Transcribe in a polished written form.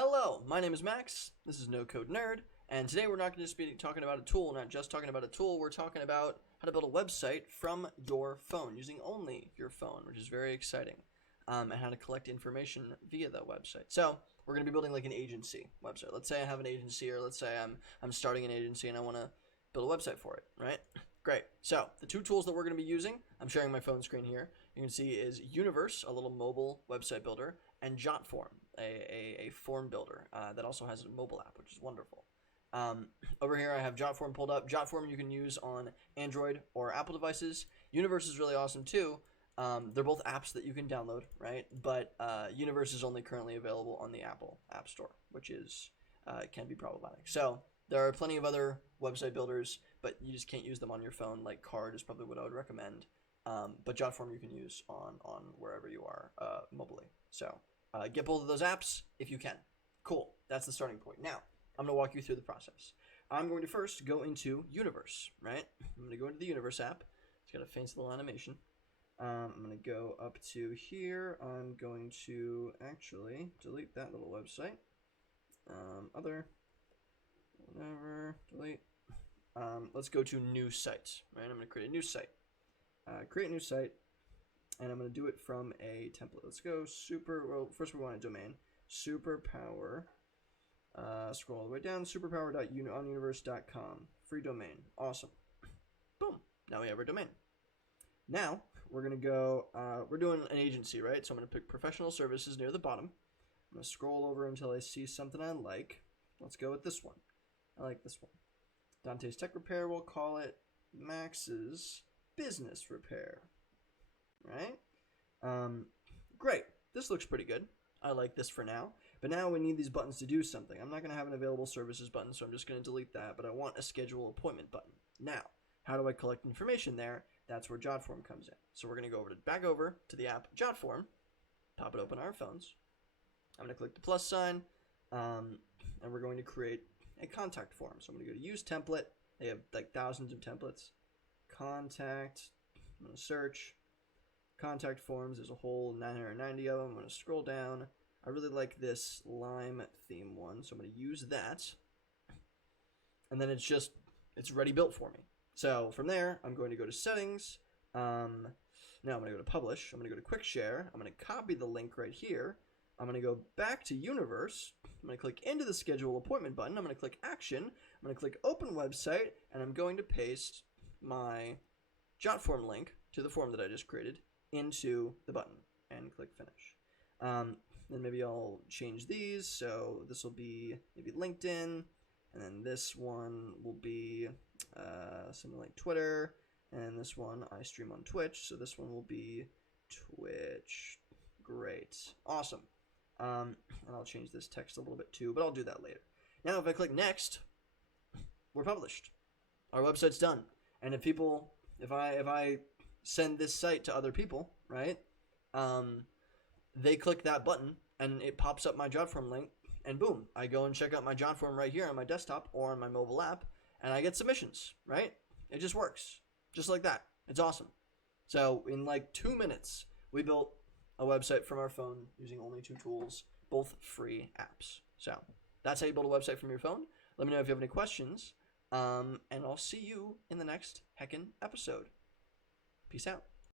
Hello, my name is Max. This is No Code Nerd, and today we're not going to just be talking about a tool. Not just talking about a tool. We're talking about how to build a website from your phone using only your phone, which is very exciting, and how to collect information via that website. So we're going to be building like an agency website. Let's say I have an agency, or let's say I'm starting an agency and I want to build a website for it, right? Great. So the two tools that we're going to be using, I'm sharing my phone screen here. You can see is Universe, a little mobile website builder, and Jotform, a form builder that also has a mobile app, which is wonderful. Over here I have Jotform pulled up. Jotform you can use on Android or Apple devices. Universe is really awesome too. They're both apps that you can download, right? But Universe is only currently available on the Apple App Store, which is can be problematic. So there are plenty of other website builders, but you just can't use them on your phone. Like Card is probably what I would recommend. But Jotform you can use on wherever you are mobilely. So get both of those apps if you can. Cool. That's the starting point. Now, I'm going to walk you through the process. I'm going to first go into Universe, right? I'm going to go into the Universe app. It's got a fancy little animation. I'm going to go up to here. I'm going to actually delete that little website. Delete. Let's go to New Site, right? I'm going to create a new site. Create a new site, and I'm going to do it from a template. Let's go first we want a domain. Superpower, scroll all the way down, superpower.onuniverse.com. Free domain. Awesome. Boom. Now we have our domain. Now, we're going to go, we're doing an agency, right? So I'm going to pick professional services near the bottom. I'm going to scroll over until I see something I like. Let's go with this one. I like this one. Dante's Tech Repair, we'll call it Max's Business Repair. Right? Great. This looks pretty good. I like this for now. But now we need these buttons to do something. I'm not going to have an available services button, so I'm just going to delete that. But I want a schedule appointment button. Now, how do I collect information there? That's where Jotform comes in. So we're going to go back over to the app Jotform, pop it open on our phones. I'm going to click the plus sign, and we're going to create a contact form. So I'm going to go to Use Template. They have like thousands of templates. Contact. I'm going to search. Contact forms, there's a whole 990 of them. I'm going to scroll down. I really like this lime theme one, so I'm going to use that. And then it's ready built for me. So from there, I'm going to go to settings. Now I'm going to go to publish. I'm going to go to quick share. I'm going to copy the link right here. I'm going to go back to Universe. I'm going to click into the schedule appointment button. I'm going to click action. I'm going to click open website, and I'm going to paste my Jotform link to the form that I just created into the button and click finish. Then maybe I'll change these. So this will be maybe LinkedIn, and then this one will be something like Twitter, and this one I stream on Twitch. So this one will be Twitch. Great. Awesome. And I'll change this text a little bit too, but I'll do that later. Now if I click next, we're published. Our website's done. And if I send this site to other people, right? They click that button and it pops up my Jotform link, and boom, I go and check out my Jotform right here on my desktop or on my mobile app, and I get submissions, right? It just works. Just like that. It's awesome. So in like 2 minutes, we built a website from our phone using only two tools, both free apps. So that's how you build a website from your phone. Let me know if you have any questions, and I'll see you in the next heckin' episode. Peace out.